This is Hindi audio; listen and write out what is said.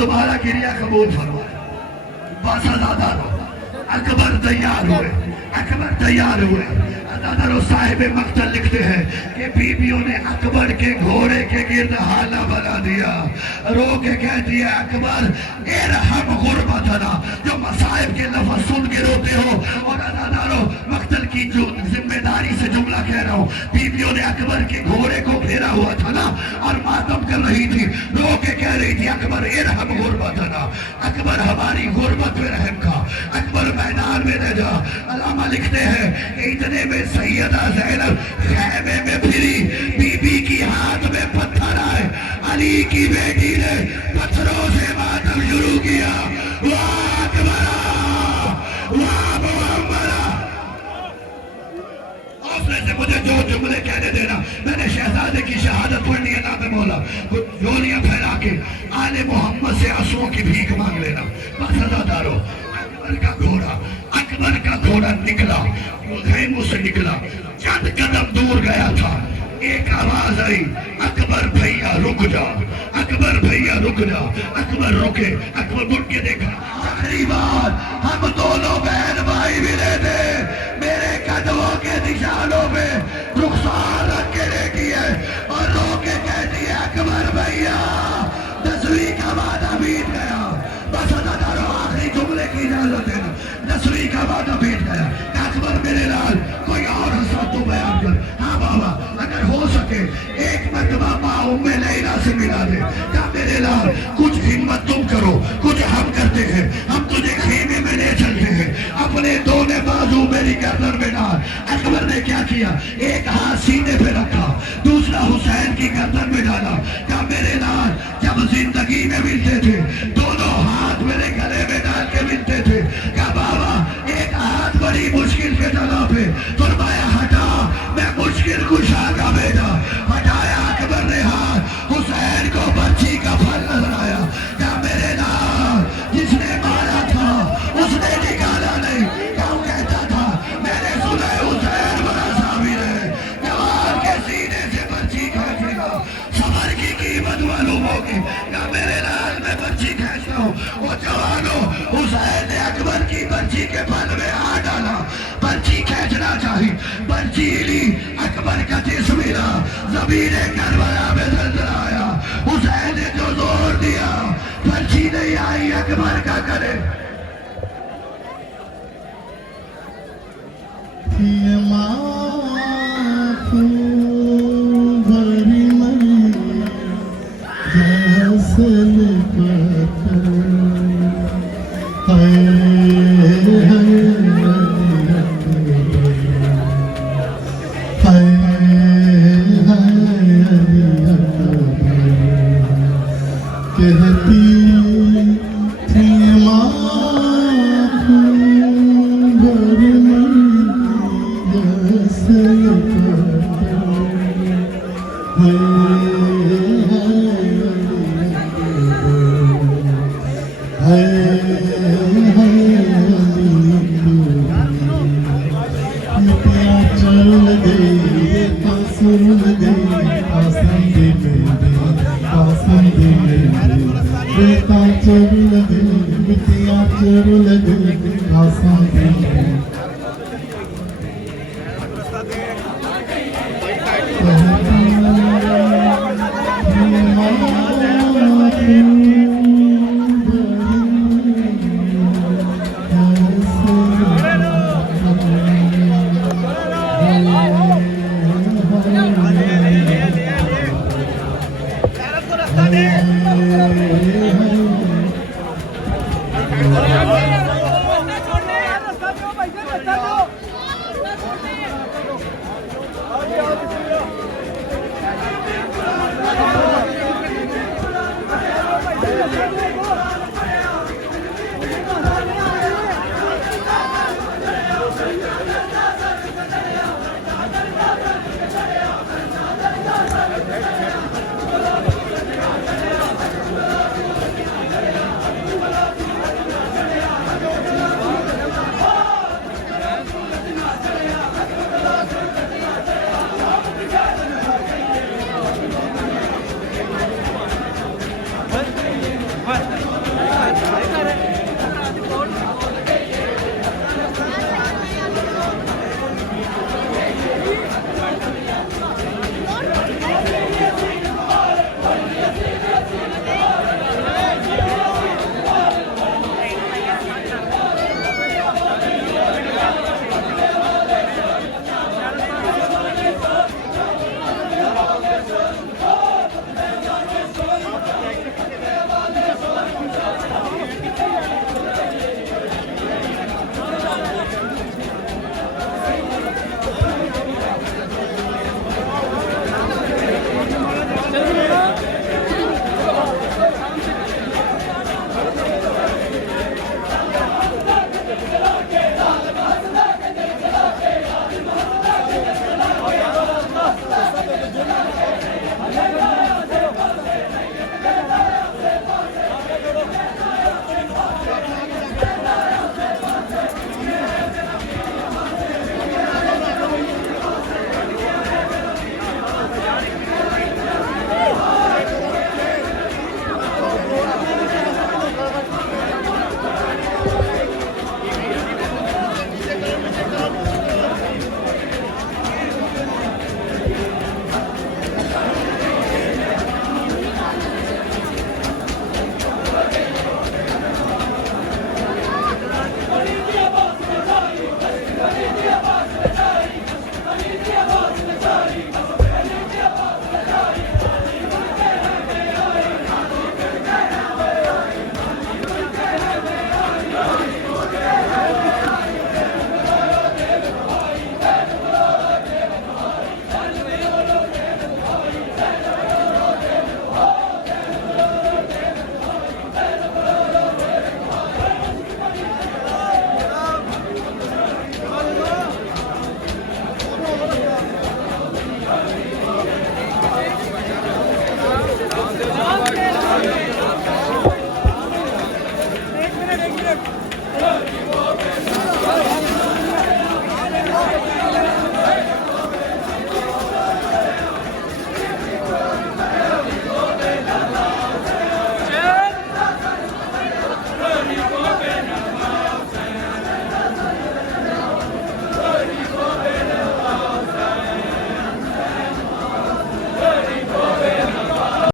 तुम्हारा क्रिया कबूल फरमाए। बस अदादारो अकबर तैयार हुए, अकबर तैयार हुए। अदादारो साहिब मक्तल लिखते हैं कि बीबियों ने अकबर के घोड़े के गिर्द हाला बना दिया, रो के कह दिया अकबर इरहम गुरबतना, जो मसाइब के लफ्ज़ सुन के रोते हो। और अदादारो मक्तल की जो जिम्मेदारी से जुमला कह रहा हूँ, बीबियों ने अकबर के घोड़े को फेरा हुआ था ना और मातम कर रही थी, रो के कह रही थी अकबर इरहम गुरबतना, अकबर हमारी गुर्बत में रहम खा, अकबर मैदान में रह जा। अलामा लिखते हैं इतने में सैयदा ज़ैनब खैमे में फिरी, बीबी की हाथ में पत्थर आए, अली की बेटी ने पत्थरों से मातम शुरू किया। वाह अकबरा, वाह मुहम्मदा। हौसले से मुझे जो जुमले कहने देना। मैंने शहजादे की शहादत पढ़नी है नाम मौला, गोलियां फैला के आले मोहम्मद से आंसुओं की भीख मांग लेना। बस अदादारो अकबर का घोड़ा निकला, खैमों से निकला, चंद कदम दूर गया था, एक आवाज आई अकबर भैया रुक जा, अकबर भैया रुक जा। अकबर रुके, अकबर मुड़ के देखा, आखिरी बार हम दोनों बहन भाई मिले थे, मेरे कदमों के निशानों पे रुखसार रख के लेती है और रो के कहती है अकबर भैया 10वीं का वादा बीत गया। बस अदादारो आखिरी जुमले की इजाजत देना, 10वीं का वादा बीत गया। अकबर मेरे लाल कोई और हंसा तो बयान कर। हाँ बाबा अगर हो सके एक मरतबा माँ उम्मे लैला से मिला दे। क्या मेरे लाल कुछ हिम्मत तुम करो, कुछ हम करते हैं, हम तुझे खेमे में ले चलते हैं, अपने दोनों बाजू मेरी गर्दन में डाल। अकबर ने क्या किया, एक हाथ सीने पे रखा, दूसरा हुसैन की गर्दन में डाला। क्या मेरे लाल जब जिंदगी में मिलते थे दोनों हाथ मेरे गले में डाल के मिलते थे। क्या बाबा एक हाथ बड़ी मुश्किल के जगह पे फरमाया हटा, मैं मुश्किल कुशा का बेटा, हटाया अकबर ने हाथ, हुसैन को बच्ची का फल नजर आया। क्या मेरे लाल जिसने मारा था उसने निकाला नहीं, क्यों कहता था मैंने सुना हुसैन बड़ा साबिर है, जवान के सीने से बच्ची खींचेगा, सबर की कीमत मालूम होगी। क्या मेरे लाल मैं बच्ची खींचता हूँ, वो जवानों हुसैन ने अकबर की बच्ची के फल में हाथ डाला, बच्ची खींचना चाहिए, बच्ची ली, अकबर का जिस्म मिला, ज़मीने करबला में नजर आया। हुसैन ने जो जोर दिया बच्ची नहीं आई, अकबर का करे चल